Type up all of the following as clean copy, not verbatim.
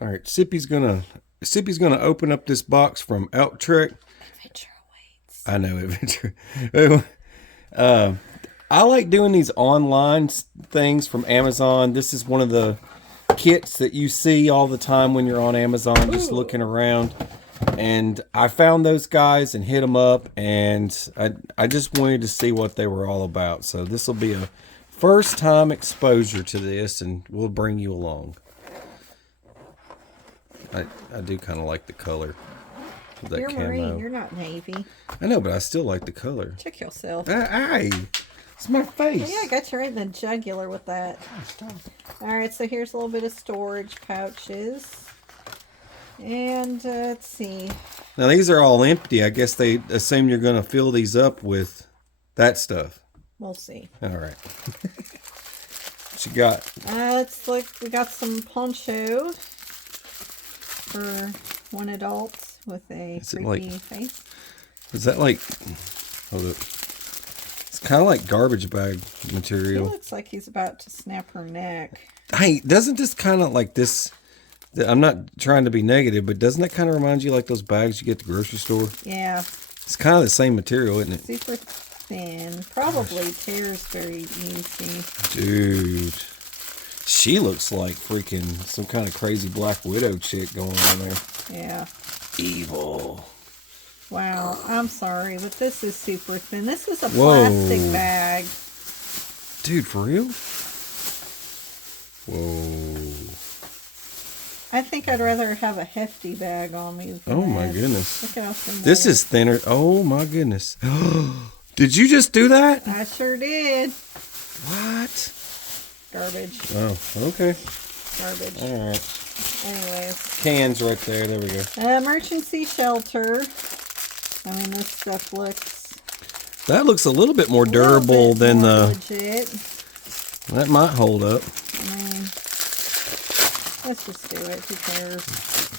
All right, Sippy's gonna open up this box from Outtrek. Adventure awaits. I know adventure. I like doing these online things from Amazon. This is one of the kits that you see all the time when you're on Amazon, just looking around. And I found those guys and hit them up, and I just wanted to see what they were all about. So this will be a first time exposure to this, and we'll bring you along. I do kind of like the color of that You're camo. Marine, you're not Navy. I know, but I still like the color. Check yourself. Aye, it's my face. Yeah, I got you right in the jugular with that. Alright, so here's a little bit of storage pouches. And let's see. Now these are all empty. I guess they assume you're going to fill these up with that stuff. We'll see. All right. What you got? It's like we got some poncho for one adult with a creepy face. Is that like? Hold up. It's kind of like garbage bag material. It looks like he's about to snap her neck. Hey, doesn't this kind of like this? I'm not trying to be negative, but doesn't that kind of remind you like those bags you get at the grocery store? Yeah. It's kind of the same material, isn't it? Super thin. Probably tears very easy. Dude. She looks like freaking some kind of crazy Black Widow chick going on there. Yeah. Evil. Wow. I'm sorry, but this is super thin. This is a plastic bag. Dude, for real? Whoa. I think I'd rather have a hefty bag on me. Oh my goodness. Look how thin This is thinner. Oh my goodness. Did you just do that? I sure did. What? Garbage. Oh, okay. Garbage. All right. Anyways. Cans right there. There we go. Emergency shelter. I mean, this stuff looks... That looks a little bit more durable than the... legit. That might hold up. I mean, let's just do it. Who cares?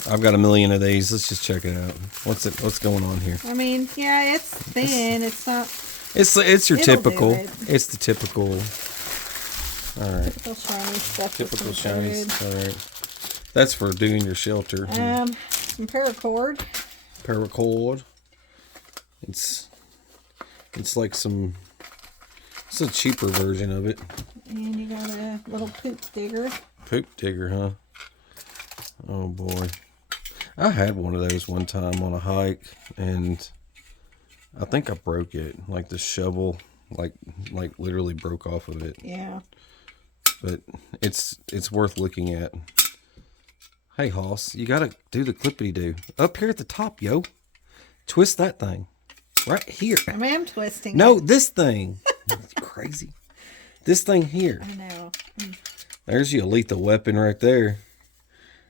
I've got a million of these. Let's just check it out. What's going on here? I mean, yeah, it's thin. It's not... It's your typical. It. It's the typical. All right. Typical shiny stuff. Typical shiny. All right. That's for doing your shelter. Some paracord. Paracord. It's like some. It's a cheaper version of it. And you got a little poop digger. Poop digger, huh? Oh boy. I had one of those one time on a hike, and I think I broke it. Like the shovel, like literally broke off of it. Yeah. But it's worth looking at. Hey, Hoss, you gotta do the clippity-do. Up here at the top, yo. Twist that thing. Right here. I am twisting. No, this thing. That's crazy. This thing here. I know. There's your lethal weapon right there.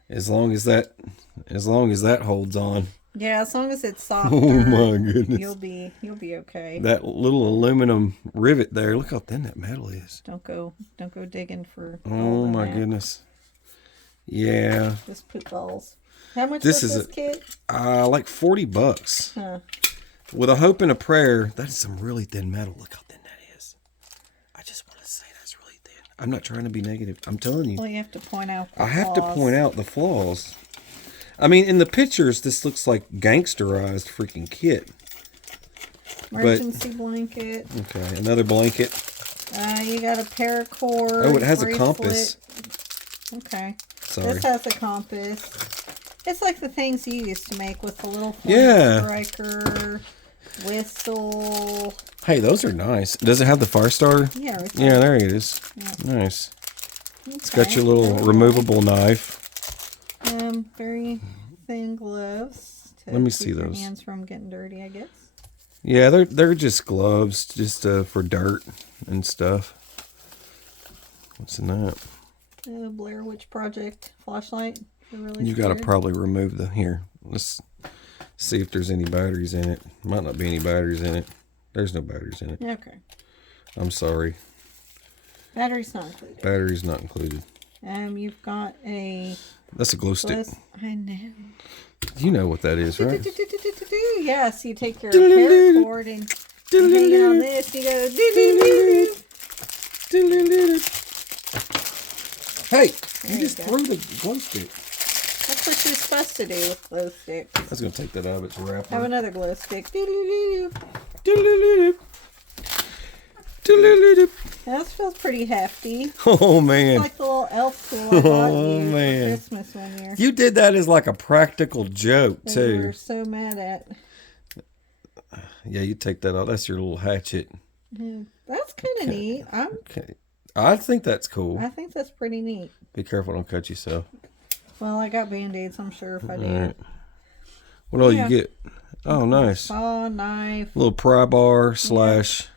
As long as that holds on. Yeah, as long as it's soft. Oh my goodness. You'll be okay. That little aluminum rivet there. Look how thin that metal is. Don't go digging for. Oh my goodness. Yeah. Just put balls. How much This was is this kit? Like $40. Huh. With a hope and a prayer. That is some really thin metal. Look how thin that is. I just want to say that's really thin. I'm not trying to be negative. I'm telling you. Well, you have to point out the I have flaws. to point out the flaws. I mean, in the pictures, this looks like gangsterized freaking kit. Emergency blanket. Okay, another blanket. You got a paracord. Oh, it has bracelet. a compass. Okay. Sorry. This has a compass. It's like the things you used to make with the little striker, whistle. Hey, those are nice. Does it have the fire starter? Yeah, right Yeah, there it is. Yeah. Nice. Okay. It's got your little removable knife. Very thin gloves. Let me see those. Your hands from getting dirty, I guess. Yeah, they're just gloves, just for dirt and stuff. What's in that? Blair Witch Project flashlight. Really You got to probably remove the here. Let's see if there's any batteries in it. Might not be any batteries in it. There's no batteries in it. Okay. I'm sorry. Batteries not included. Batteries not included. You've got a... That's a glow stick. I know. You know what that is, right? Yes, you take your paracord and you hang it on this. You go. Hey, you just threw the glow stick. That's what you're supposed to do with glow sticks. I was gonna take that out of its wrapper. Have another glow stick. Doo-doo-doo-doo. Doo-doo-doo-doo. Doo-doo-doo-doo. That feels pretty hefty. Oh man. It's like the little elf tool I bought you man. for Christmas one year. You did that as like a practical joke That too. you were so mad at. Yeah, you take that out. That's your little hatchet. Yeah, that's kind of neat. Okay. I think that's cool. I think that's pretty neat. Be careful, don't cut yourself. Well, I got Band-Aids, I'm sure if I did. All right. What all Yeah. you get? Oh, nice. Saw, knife. Little pry bar slash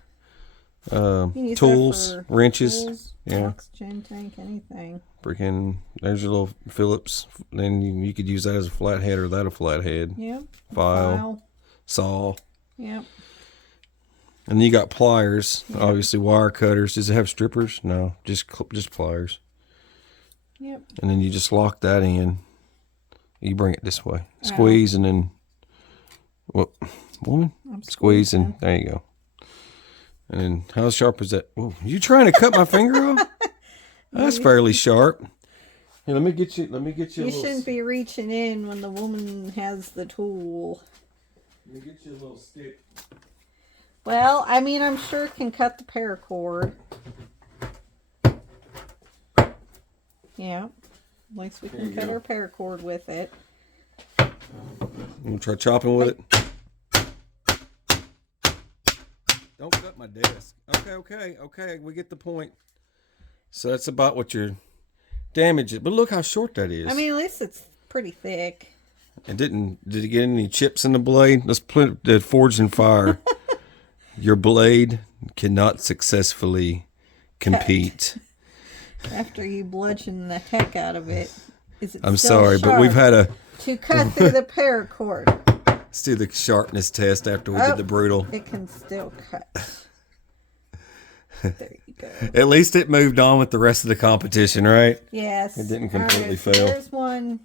You can use that tools, for wrenches. tools, Yeah. oxygen tank, anything. Freaking, there's your little Phillips. Then you could use that as a flathead or that a flathead. Yep. File. Saw. Yep. And you got pliers, obviously wire cutters. Does it have strippers? No, just pliers. Yep. And then you just lock that in. You bring it this way, squeeze, and then what? Woman, I'm squeeze, squeezing. and there you go. And then how sharp is that? Oh, you trying to cut my finger off? That's fairly sharp. Here, let me get you. You shouldn't be reaching in when the woman has the tool. Let me get you a little stick. Well, I mean, I'm sure it can cut the paracord. Yeah. At least we can cut our paracord with it. I'm gonna try chopping with it. Don't cut my desk. Okay. We get the point. So that's about what your damage is. But look how short that is. I mean, at least it's pretty thick. Did it get any chips in the blade? Let's put the forged in fire. Your blade cannot successfully compete. After you bludgeon the heck out of it, is it I'm still sorry, but we've sharp had a... to cut through the paracord? Let's do the sharpness test after we did the brutal. It can still cut. There you go. At least it moved on with the rest of the competition, right? Yes. It didn't completely Alright, so fail. There's one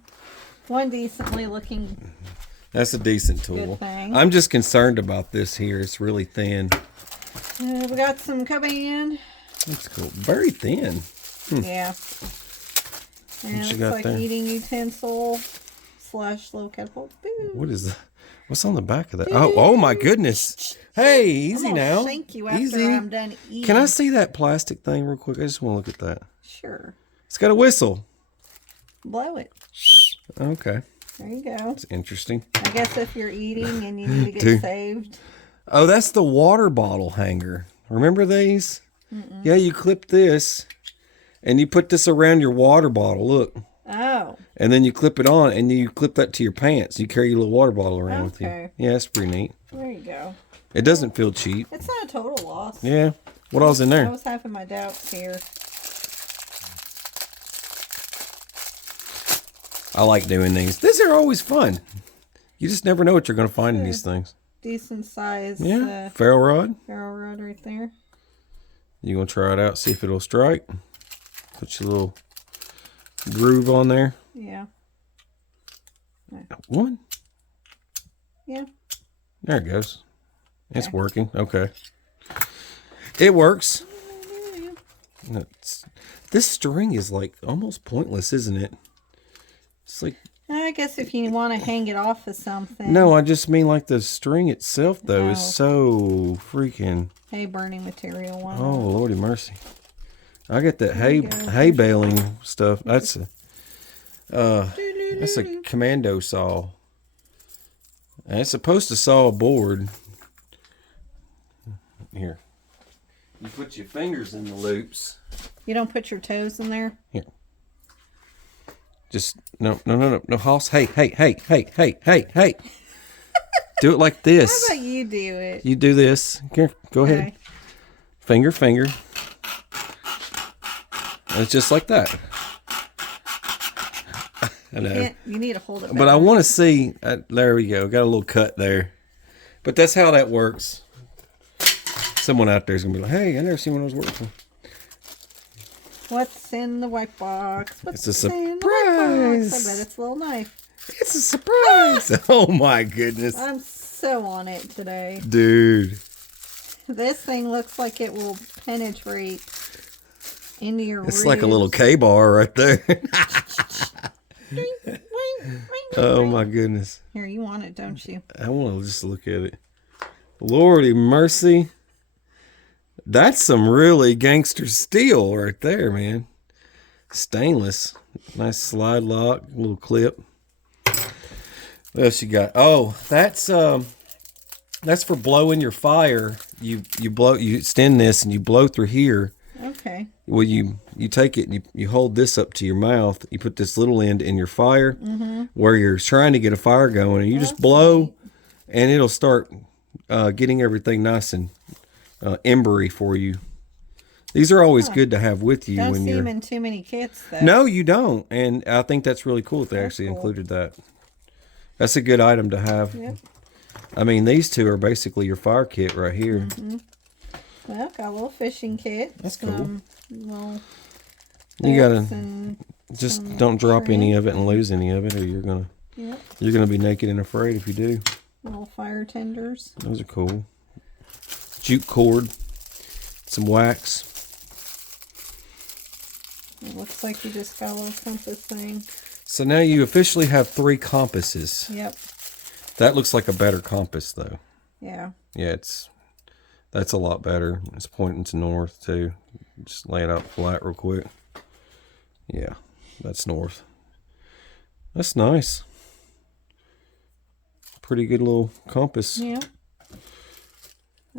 decently looking. That's a decent tool. Good thing. I'm just concerned about this here. It's really thin. We got some Coban. That's cool. Very thin. Yeah. And What you it's got like there? eating utensil / little catapult. Boo. What is that? What's on the back of that? Oh my goodness. Hey, easy I'm gonna now. shank you after Easy. I'm done eating. Can I see that plastic thing real quick? I just want to look at that. Sure. It's got a whistle. Blow it. Okay. There you go. That's interesting. I guess if you're eating and you need to get Dude. saved. Oh, that's the water bottle hanger. Remember these? Yeah, you clip this and you put this around your water bottle. Look. Oh. And then you clip it on and you clip that to your pants. You carry your little water bottle around with you. Okay. Yeah, that's pretty neat. There you go. It doesn't feel cheap. It's not a total loss. Yeah. What else in I there? was having my doubts here. I like doing these. These are always fun. You just never know what you're going to find in these things. Decent size Yeah. Ferro rod. ferro rod right there. You going to try it out, see if it'll strike. Put your little groove on there. Yeah. One. Yeah. There it goes. It's working. Okay. It works. This string is like almost pointless, isn't it? It's like... I guess if you want to hang it off of something. No, I just mean like the string itself, though, is Oh. so freaking... Hay burning material one. Oh, Lordy mercy. I get that hay baling stuff. That's a commando saw. And it's supposed to saw a board. Here. You put your fingers in the loops. You don't put your toes in there? Here. Just no, Hoss. Hey. Do it like this. How about you do it? You do this. Here, go ahead. Okay. Finger. And it's just like that. I know. You need to hold it back. But I want to see. There we go. Got a little cut there. But that's how that works. Someone out there is going to be like, hey, I never seen one of those work before. What's in the white box? It's a in the white box? surprise. I bet it's a little knife. It's a surprise. Oh, my goodness. I'm so on it today. Dude. This thing looks like it will penetrate into your It's like a little K-bar right there. Oh my goodness. Here, you want it, don't you? I want to just look at it. Lordy mercy. That's some really gangster steel right there, man. Stainless. Nice slide lock, little clip. What else you got? Oh, that's for blowing your fire. You extend this and you blow through here. Okay. Well, you take it and you hold this up to your mouth. You put this little end in your fire where you're trying to get a fire going, and you just blow, and it'll start getting everything nice and embery for you. These are always good to have with you Don't when see you're. them in too many kits, though. No, you don't, and I think that's really cool that they actually included that. That's a good item to have. Yep. I mean, these two are basically your fire kit right here. Well, got a little fishing kit. That's cool. Little You gotta and just don't drop any of it and lose any of it, or you're gonna be naked and afraid if you do. little fire tenders. Those are cool. Jute cord, some wax. It looks like you just got a little compass thing. So now you officially have 3 compasses. Yep. That looks like a better compass, though. Yeah. Yeah, that's a lot better. It's pointing to north too. Just lay it out flat real quick. Yeah, that's north. That's nice. Pretty good little compass. Yeah.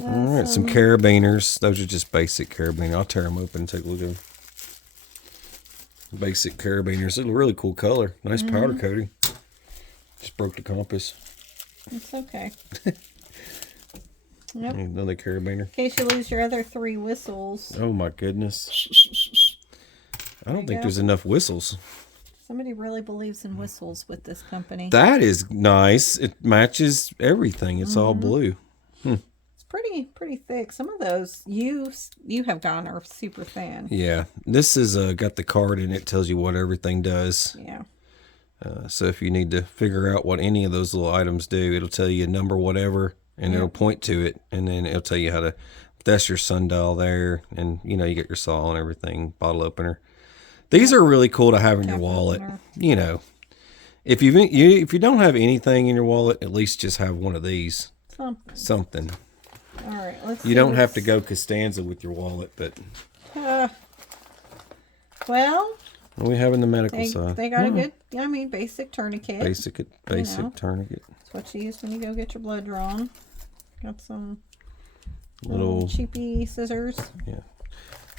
All right, some carabiners. Those are just basic carabiners. I'll tear them open and take a look at them. Basic carabiners. It's a really cool color. Nice powder coating. Just broke the compass. It's okay. Yep. Another carabiner. In case you lose your other 3 whistles. Oh my goodness. I don't think there's enough whistles. Somebody really believes in whistles with this company. That is nice. It matches everything. It's all blue. It's pretty thick. Some of those you have gone are super thin. Yeah. This is got the card in it. Tells you what everything does. Yeah. So if you need to figure out what any of those little items do, it'll tell you a number whatever, and it'll point to it, and then it'll tell you how to. That's your sundial there, and you get your saw and everything. Bottle opener. These are really cool to have in your wallet. Opener. If you don't have anything in your wallet, at least just have one of these. Something. All right, let's. You don't have to go Costanza with your wallet, but. Well. What do we have in the medical side? They got a good, basic tourniquet. Basic tourniquet. That's what you use when you go get your blood drawn. Got some little cheapy scissors. Yeah,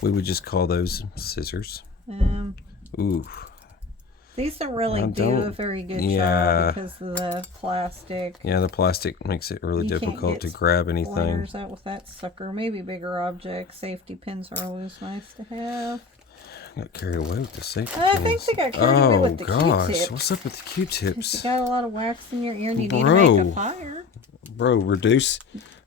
we would just call those scissors. Ooh. These don't really do a very good job because of the plastic. Yeah, the plastic makes it really difficult to grab anything. Pointers out with that sucker. Maybe bigger objects. Safety pins are always nice to have. Got carried away with the safety I pins. think they got carried away with the Q-tips. What's up with the Q-tips? You got a lot of wax in your ear and you need to make a fire. Bro, reduce.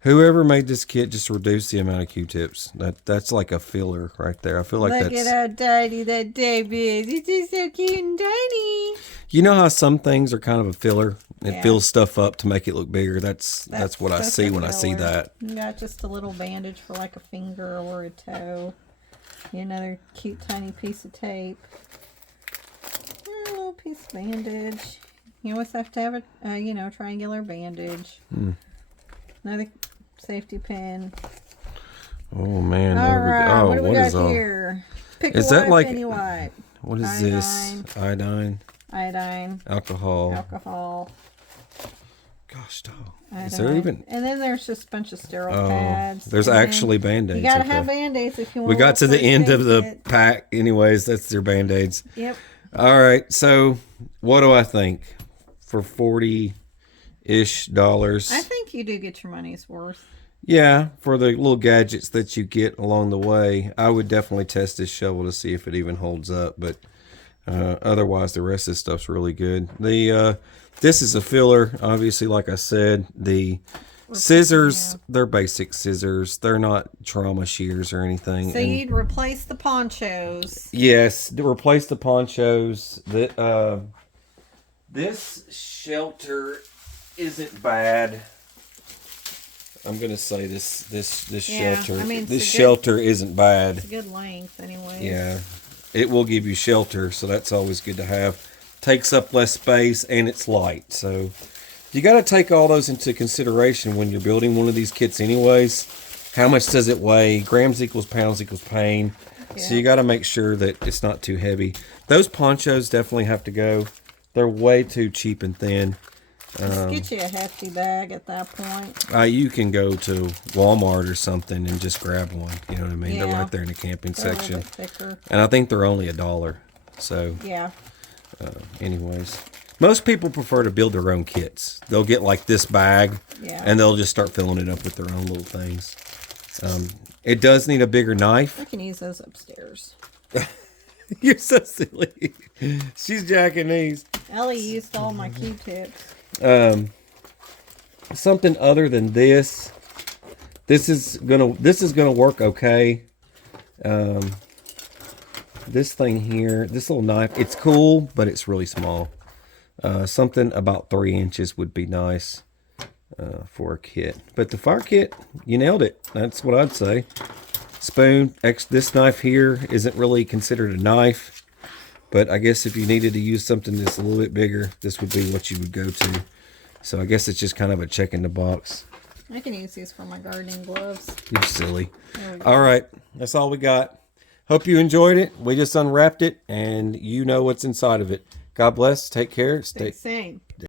Whoever made this kit, just reduce the amount of Q-tips. That's like a filler right there. I feel like Look at how tiny that Dave is. It's just so cute and tiny. You know how some things are kind of a filler? It fills stuff up to make it look bigger. That's what I see when I see that. You got just a little bandage for like a finger or a toe. Another cute tiny piece of tape. A little piece of bandage. You always have to have a triangular bandage. Another safety pin. Oh man! All right, what do we got all? here? Pickle Is that wipe, like penny wipe. What is this? Iodine. Alcohol. Gosh, dog. Is there even? And then there's just a bunch of sterile pads. There's actually Band-Aids. You gotta have Band-Aids if you want. We got to the end of the pack. Anyways, that's their Band-Aids. Yep. All right. So, what do I think for $40-ish? I think you do get your money's worth. Yeah, for the little gadgets that you get along the way, I would definitely test this shovel to see if it even holds up. But otherwise, the rest of this stuff's really good. This is a filler, obviously, like I said. The scissors, they're basic scissors. They're not trauma shears or anything. So you'd replace the ponchos. Yes, to replace the ponchos. This shelter isn't bad. I'm gonna say this shelter. This shelter isn't bad. It's a good length, anyway. Yeah, it will give you shelter, so that's always good to have. takes up less space, and it's light. So you got to take all those into consideration when you're building one of these kits anyways. How much does it weigh? Grams equals pounds equals pain. Yeah. So you got to make sure that it's not too heavy. Those ponchos definitely have to go. They're way too cheap and thin. Just get you a hefty bag at that point. You can go to Walmart or something and just grab one. You know what I mean? Yeah. They're right there in the camping section. And I think they're only $1. So yeah. Anyways, most people prefer to build their own kits. They'll get like this bag, and they'll just start filling it up with their own little things. It does need a bigger knife. I can use those upstairs. You're so silly. She's jacking these. Ellie used all my Q-tips. Something other than this. This is gonna work okay. This thing here, this little knife, it's cool, but it's really small. Something about 3 inches would be nice for a kit. But the fire kit, you nailed it. That's what I'd say. Spoon. This knife here isn't really considered a knife, but I guess if you needed to use something that's a little bit bigger, this would be what you would go to. So I guess it's just kind of a check in the box. I can use these for my gardening gloves. You're silly. All right, that's all we got. Hope you enjoyed it. We just unwrapped it, and you know what's inside of it. God bless. Take care. Stay sane.